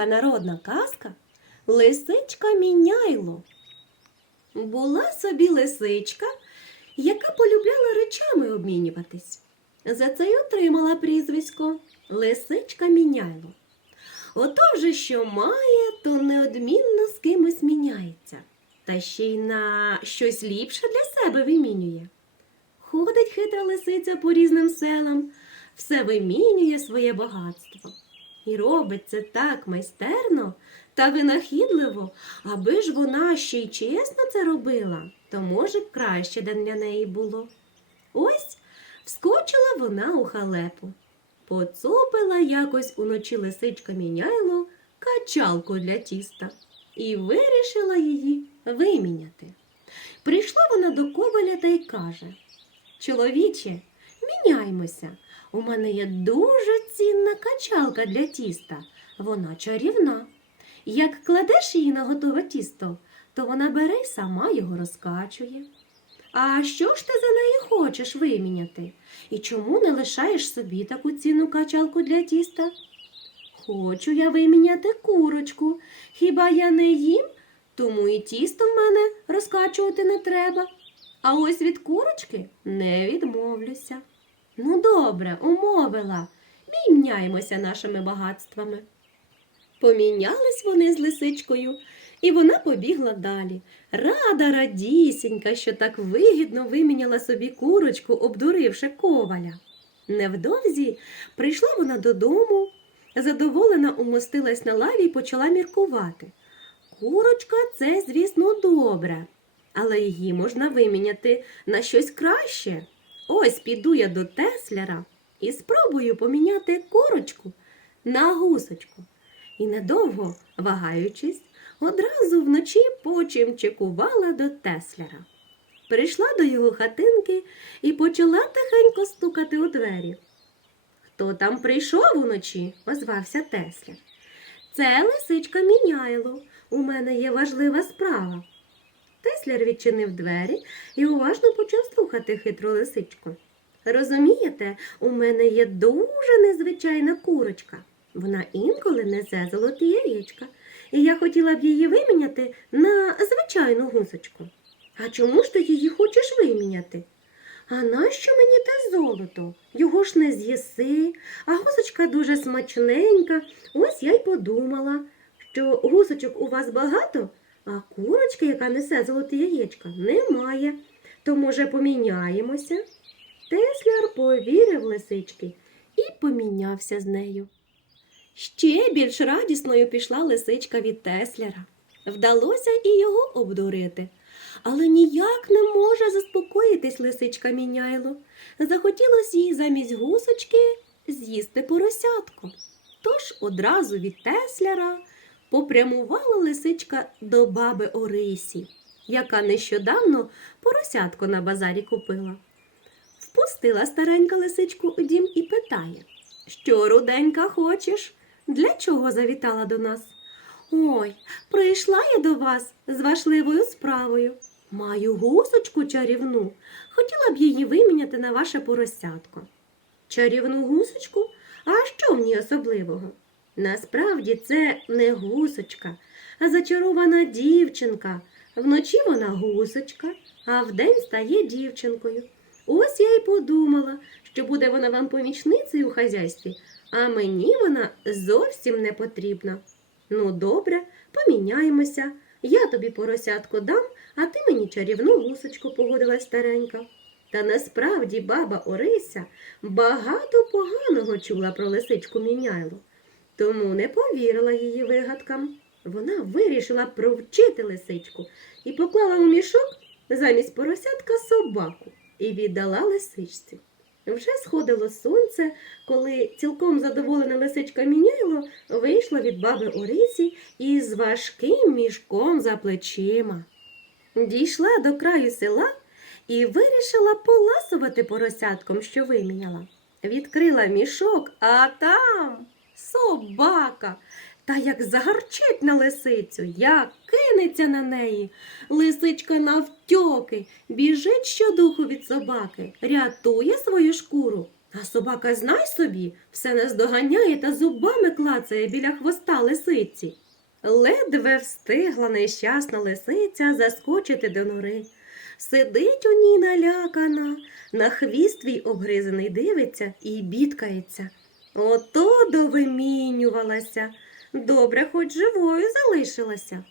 українська народна казка Лисичка Міняйло. Була собі лисичка, яка полюбляла речами обмінюватись. За це й отримала прізвисько Лисичка Міняйло. Ото вже що має, то неодмінно з кимось міняється, та ще й на щось ліпше для себе вимінює. Ходить хитра лисиця по різним селам, все вимінює своє багатство. І робить це так майстерно та винахідливо, аби ж вона ще й чесно це робила, то може краще день для неї було. Ось вскочила вона у халепу. Поцупила якось уночі лисичка міняйло качалку для тіста і вирішила її виміняти. Прийшла вона до коваля та й каже Чоловіче, міняймося. У мене є дуже цінна качалка для тіста. Вона чарівна. Як кладеш її на готове тісто, то вона бере й сама його розкачує. А що ж ти за неї хочеш виміняти? І чому не лишаєш собі таку цінну качалку для тіста? Хочу я виміняти курочку. Хіба я не їм? Тому і тісто в мене розкачувати не треба. А ось від курочки не відмовлюся. Ну, добре, умовила. Міняємося нашими багатствами. Помінялись вони з лисичкою, і вона побігла далі. Рада радісінька, що так вигідно виміняла собі курочку, обдуривши коваля. Невдовзі прийшла вона додому, задоволена умостилась на лаві і почала міркувати. Курочка це, звісно, добре, але її можна виміняти на щось краще. Ось піду я до Тесляра і спробую поміняти курочку на гусочку. І недовго, вагаючись, одразу вночі почимчикувала до Тесляра. Прийшла до його хатинки і почала тихенько стукати у двері. Хто там прийшов уночі? озвався Тесляр. Це лисичка Міняйло. У мене є важлива справа. Тесляр відчинив двері і уважно почав слухати хитру лисичку. Розумієте, у мене є дуже незвичайна курочка. Вона інколи несе золоті яєчка, і я хотіла б її виміняти на звичайну гусочку. А чому ж ти її хочеш виміняти? А нащо мені те золото? Його ж не з'їси, а гусочка дуже смачненька. Ось я й подумала, що гусочок у вас багато, а курочки, яка несе золоті яєчка, немає. То, може, поміняємося? Тесляр повірив лисички і помінявся з нею. Ще більш радісною пішла лисичка від Тесляра. Вдалося і його обдурити. Але ніяк не може заспокоїтись лисичка Міняйло. Захотілося їй замість гусочки з'їсти поросятку. Тож одразу від Тесляра попрямувала лисичка до баби Орисі, яка нещодавно поросятку на базарі купила. Впустила старенька лисичку у дім і питає, що, руденька, хочеш? Для чого завітала до нас? Ой, прийшла я до вас з важливою справою. Маю гусочку чарівну. Хотіла б її виміняти на ваше поросятко. Чарівну гусочку? А що в ній особливого? Насправді це не гусочка, а зачарована дівчинка. Вночі вона гусочка, а вдень стає дівчинкою. Ось я й подумала, що буде вона вам помічницею у хазяйстві, а мені вона зовсім не потрібна. Ну, добре, поміняємося. Я тобі поросятку дам, а ти мені чарівну гусочку погодилась старенька. Та насправді баба Орися багато поганого чула про лисичку міняйло, тому не повірила її вигадкам. Вона вирішила провчити лисичку і поклала у мішок замість поросятка собаку і віддала лисичці. Вже сходило сонце, коли цілком задоволена лисичка Міняйло вийшла від баби Орисі із важким мішком за плечима. Дійшла до краю села і вирішила поласувати поросятком, що виміняла. Відкрила мішок, а там собака. Та як загарчить на лисицю, як кинеться на неї. Лисичка навтьоки, біжить щодуху від собаки, рятує свою шкуру А собака, знай собі, все наздоганяє та зубами клацає біля хвоста лисиці. Ледве встигла нещасна лисиця заскочити до нори. Сидить у ній налякана, на хвіст твій обгризаний дивиться і бідкається. Ото довимінювалася. Добре, хоч живою залишилася.